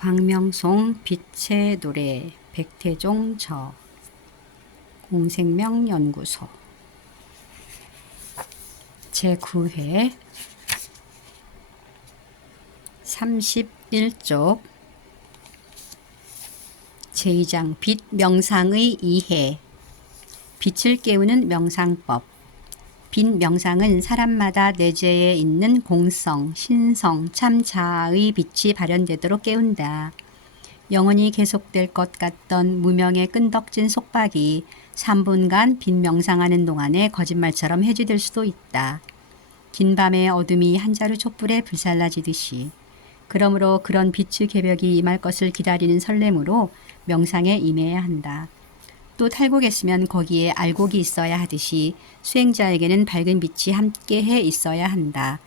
광명송 빛의 노래 백태종 저 공생명연구소 제9회 31쪽 제2장 빛 명상의 이해 빛을 깨우는 명상법. 빛 명상은 사람마다 내재해 있는 공성, 신성, 참 자아의 빛이 발현되도록 깨운다. 영원히 계속될 것 같던 무명의 끈덕진 속박이 3분간 빛 명상하는 동안에 거짓말처럼 해지될 수도 있다. 긴 밤의 어둠이 한 자루 촛불에 불살라지듯이. 그러므로 그런 빛의 개벽이 임할 것을 기다리는 설렘으로 명상에 임해야 한다. 또 탈곡했으면 거기에 알곡이 있어야 하듯이 수행자에게는 밝은 빛이 함께해 있어야 한다.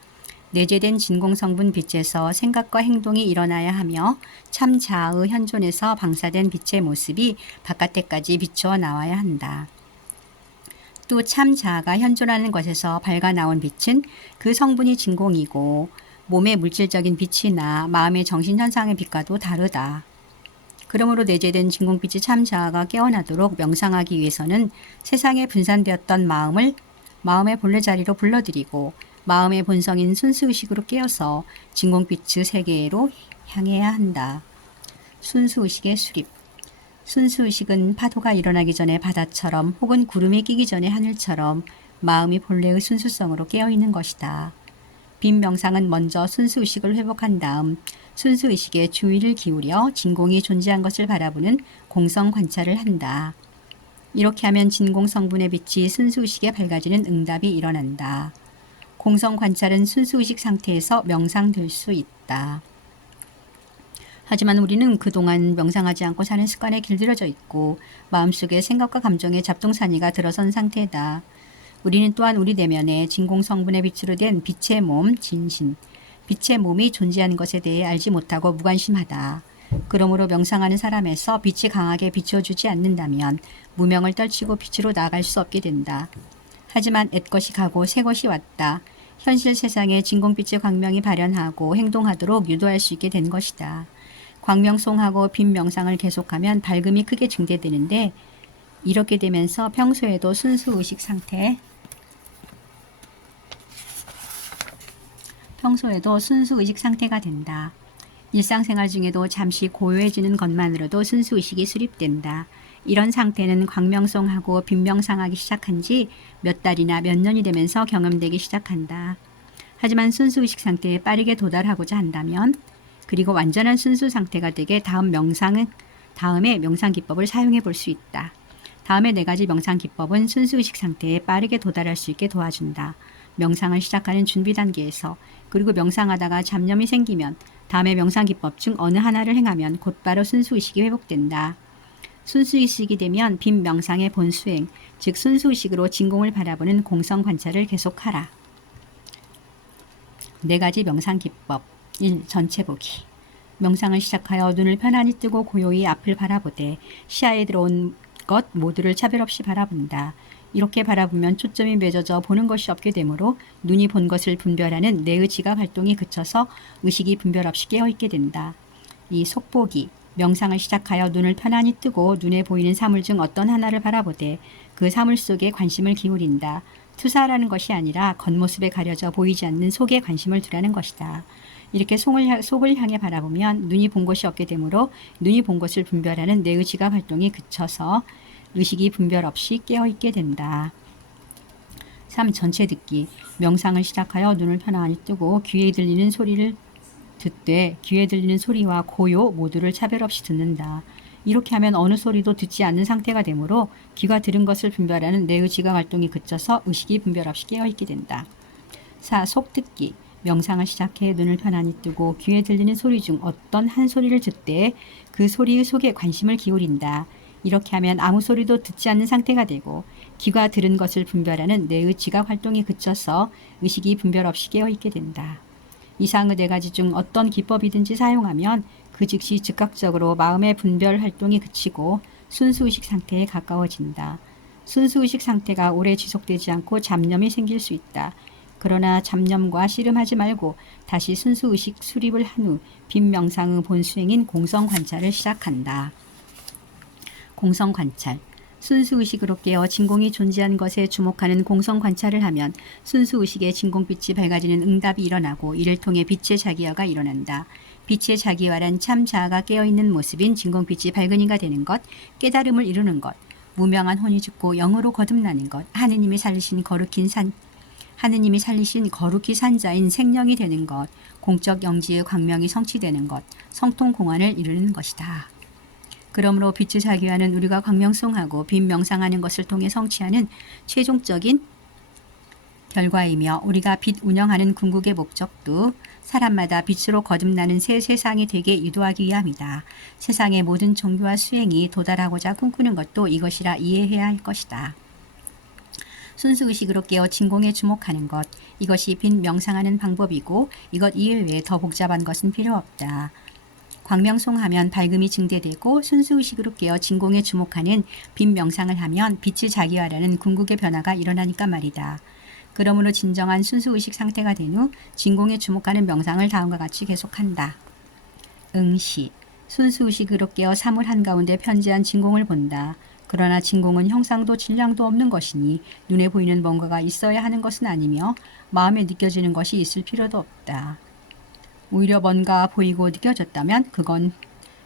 내재된 진공성분 빛에서 생각과 행동이 일어나야 하며 참 자아의 현존에서 방사된 빛의 모습이 바깥에까지 비추어 나와야 한다. 또 참 자아가 현존하는 것에서 밝아 나온 빛은 그 성분이 진공이고 몸의 물질적인 빛이나 마음의 정신현상의 빛과도 다르다. 그러므로 내재된 진공빛이 참 자아가 깨어나도록 명상하기 위해서는 세상에 분산되었던 마음을 마음의 본래 자리로 불러들이고 마음의 본성인 순수의식으로 깨어서 진공빛의 세계로 향해야 한다. 순수의식의 수립. 순수의식은 파도가 일어나기 전에 바다처럼 혹은 구름이 끼기 전에 하늘처럼 마음이 본래의 순수성으로 깨어있는 것이다. 빛 명상은 먼저 순수의식을 회복한 다음 순수의식에 주의를 기울여 진공이 존재한 것을 바라보는 공성 관찰을 한다. 이렇게 하면 진공 성분의 빛이 순수의식에 밝아지는 응답이 일어난다. 공성 관찰은 순수의식 상태에서 명상될 수 있다. 하지만 우리는 그동안 명상하지 않고 사는 습관에 길들여져 있고 마음속에 생각과 감정의 잡동사니가 들어선 상태다. 우리는 또한 우리 내면에 진공성분의 빛으로 된 빛의 몸, 진신, 빛의 몸이 존재하는 것에 대해 알지 못하고 무관심하다. 그러므로 명상하는 사람에서 빛이 강하게 비춰주지 않는다면 무명을 떨치고 빛으로 나아갈 수 없게 된다. 하지만 옛것이 가고 새것이 왔다. 현실 세상에 진공빛의 광명이 발현하고 행동하도록 유도할 수 있게 된 것이다. 광명송하고 빛 명상을 계속하면 밝음이 크게 증대되는데 이렇게 되면서 평소에도 순수의식 상태가 된다. 일상생활 중에도 잠시 고요해지는 것만으로도 순수의식이 수립된다. 이런 상태는 광명송하고 빛명상하기 시작한 지 몇 달이나 몇 년이 되면서 경험되기 시작한다. 하지만 순수의식 상태에 빠르게 도달하고자 한다면 그리고 완전한 순수 상태가 되게 다음에 명상 기법을 사용해 볼 수 있다. 다음에 4가지 명상 기법은 순수의식 상태에 빠르게 도달할 수 있게 도와준다. 명상을 시작하는 준비 단계에서 그리고 명상하다가 잡념이 생기면 다음에 명상 기법 중 어느 하나를 행하면 곧바로 순수의식이 회복된다. 순수의식이 되면 빛 명상의 본수행, 즉 순수의식으로 진공을 바라보는 공성 관찰을 계속하라. 4가지 명상 기법. 1. 전체 보기. 명상을 시작하여 눈을 편안히 뜨고 고요히 앞을 바라보되 시야에 들어온 것 모두를 차별 없이 바라본다. 이렇게 바라보면 초점이 맺어져 보는 것이 없게 되므로 눈이 본 것을 분별하는 뇌의 지각 활동이 그쳐서 의식이 분별 없이 깨어있게 된다. 2. 속보기. 명상을 시작하여 눈을 편안히 뜨고 눈에 보이는 사물 중 어떤 하나를 바라보되 그 사물 속에 관심을 기울인다. 투사하라는 것이 아니라 겉모습에 가려져 보이지 않는 속에 관심을 두라는 것이다. 이렇게 속을 향해 바라보면 눈이 본 것이 없게 되므로 눈이 본 것을 분별하는 뇌의 지각 활동이 그쳐서 의식이 분별 없이 깨어있게 된다. 3. 전체 듣기. 명상을 시작하여 눈을 편안히 뜨고 귀에 들리는 소리를 듣되 귀에 들리는 소리와 고요 모두를 차별 없이 듣는다. 이렇게 하면 어느 소리도 듣지 않는 상태가 되므로 귀가 들은 것을 분별하는 뇌의 지각 활동이 그쳐서 의식이 분별 없이 깨어있게 된다. 4. 속듣기. 명상을 시작해 눈을 편안히 뜨고 귀에 들리는 소리 중 어떤 한 소리를 듣되 그 소리의 속에 관심을 기울인다. 이렇게 하면 아무 소리도 듣지 않는 상태가 되고 귀가 들은 것을 분별하는 뇌의 지각 활동이 그쳐서 의식이 분별 없이 깨어있게 된다. 이상의 4가지 중 어떤 기법이든지 사용하면 그 즉시 즉각적으로 마음의 분별 활동이 그치고 순수의식 상태에 가까워진다. 순수의식 상태가 오래 지속되지 않고 잡념이 생길 수 있다. 그러나 잡념과 씨름하지 말고 다시 순수의식 수립을 한 후 빈 명상의 본수행인 공성관찰을 시작한다. 공성관찰. 순수의식으로 깨어 진공이 존재한 것에 주목하는 공성관찰을 하면 순수의식의 진공빛이 밝아지는 응답이 일어나고 이를 통해 빛의 자기화가 일어난다. 빛의 자기화란 참 자아가 깨어있는 모습인 진공빛이 밝은 이가 되는 것, 깨달음을 이루는 것, 무명한 혼이 죽고 영으로 거듭나는 것, 하느님이 살리신 거룩히 산자인 생명이 되는 것, 공적 영지의 광명이 성취되는 것, 성통공안을 이루는 것이다. 그러므로 빛의 자기화는 우리가 광명송하고 빈 명상하는 것을 통해 성취하는 최종적인 결과이며 우리가 빛 운영하는 궁극의 목적도 사람마다 빛으로 거듭나는 새 세상이 되게 유도하기 위함이다. 세상의 모든 종교와 수행이 도달하고자 꿈꾸는 것도 이것이라 이해해야 할 것이다. 순수의식으로 깨어 진공에 주목하는 것, 이것이 빈 명상하는 방법이고 이것 이외에 더 복잡한 것은 필요 없다. 광명송하면 밝음이 증대되고 순수의식으로 깨어 진공에 주목하는 빈 명상을 하면 빛을 자기화라는 궁극의 변화가 일어나니까 말이다. 그러므로 진정한 순수의식 상태가 된 후 진공에 주목하는 명상을 다음과 같이 계속한다. 응시. 순수의식으로 깨어 사물 한가운데 편재한 진공을 본다. 그러나 진공은 형상도 질량도 없는 것이니 눈에 보이는 뭔가가 있어야 하는 것은 아니며 마음에 느껴지는 것이 있을 필요도 없다. 오히려 뭔가 보이고 느껴졌다면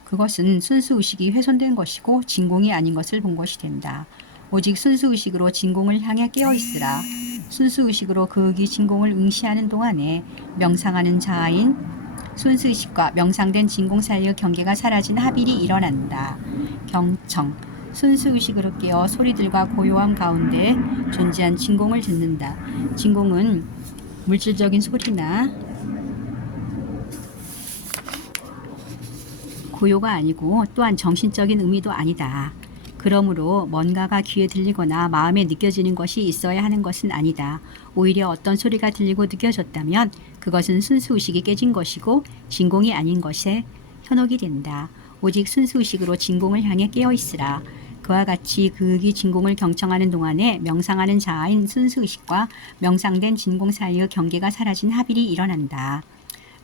그것은 순수의식이 훼손된 것이고 진공이 아닌 것을 본 것이 된다. 오직 순수의식으로 진공을 향해 깨어있으라. 순수의식으로 그의 진공을 응시하는 동안에 명상하는 자아인 순수의식과 명상된 진공 사이의 경계가 사라진 합일이 일어난다. 경청. 순수의식으로 깨어 소리들과 고요함 가운데 존재한 진공을 듣는다. 진공은 물질적인 소리나 고요가 아니고 또한 정신적인 의미도 아니다. 그러므로 뭔가가 귀에 들리거나 마음에 느껴지는 것이 있어야 하는 것은 아니다. 오히려 어떤 소리가 들리고 느껴졌다면 그것은 순수의식이 깨진 것이고 진공이 아닌 것에 현혹이 된다. 오직 순수의식으로 진공을 향해 깨어있으라. 그와 같이 극이 진공을 경청하는 동안에 명상하는 자아인 순수의식과 명상된 진공 사이의 경계가 사라진 합일이 일어난다.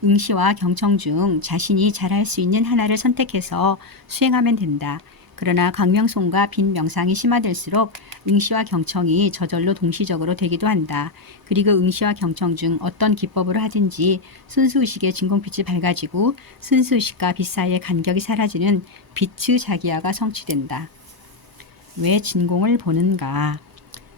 응시와 경청 중 자신이 잘할 수 있는 하나를 선택해서 수행하면 된다. 그러나 광명송과 빈 명상이 심화될수록 응시와 경청이 저절로 동시적으로 되기도 한다. 그리고 응시와 경청 중 어떤 기법으로 하든지 순수의식의 진공빛이 밝아지고 순수의식과 빛 사이의 간격이 사라지는 빛의 자기화가 성취된다. 왜 진공을 보는가?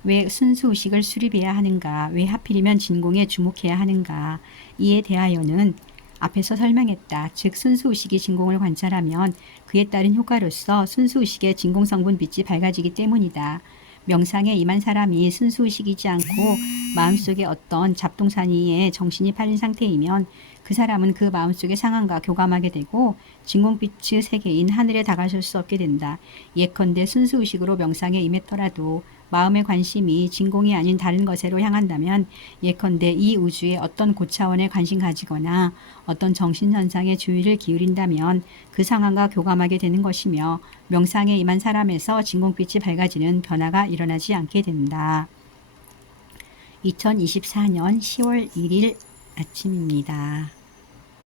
왜 순수의식을 수립해야 하는가? 왜 하필이면 진공에 주목해야 하는가? 이에 대하여는 앞에서 설명했다. 즉 순수의식이 진공을 관찰하면 그에 따른 효과로서 순수의식의 진공성분 빛이 밝아지기 때문이다. 명상에 임한 사람이 순수의식이지 않고 마음속에 어떤 잡동사니에 정신이 팔린 상태이면 그 사람은 그 마음속의 상황과 교감하게 되고 진공빛의 세계인 하늘에 다가설 수 없게 된다. 예컨대 순수의식으로 명상에 임했더라도 마음의 관심이 진공이 아닌 다른 것으로 향한다면 예컨대 이 우주의 어떤 고차원에 관심 가지거나 어떤 정신현상에 주의를 기울인다면 그 상황과 교감하게 되는 것이며 명상에 임한 사람에서 진공빛이 밝아지는 변화가 일어나지 않게 된다. 2024년 10월 1일 아침입니다.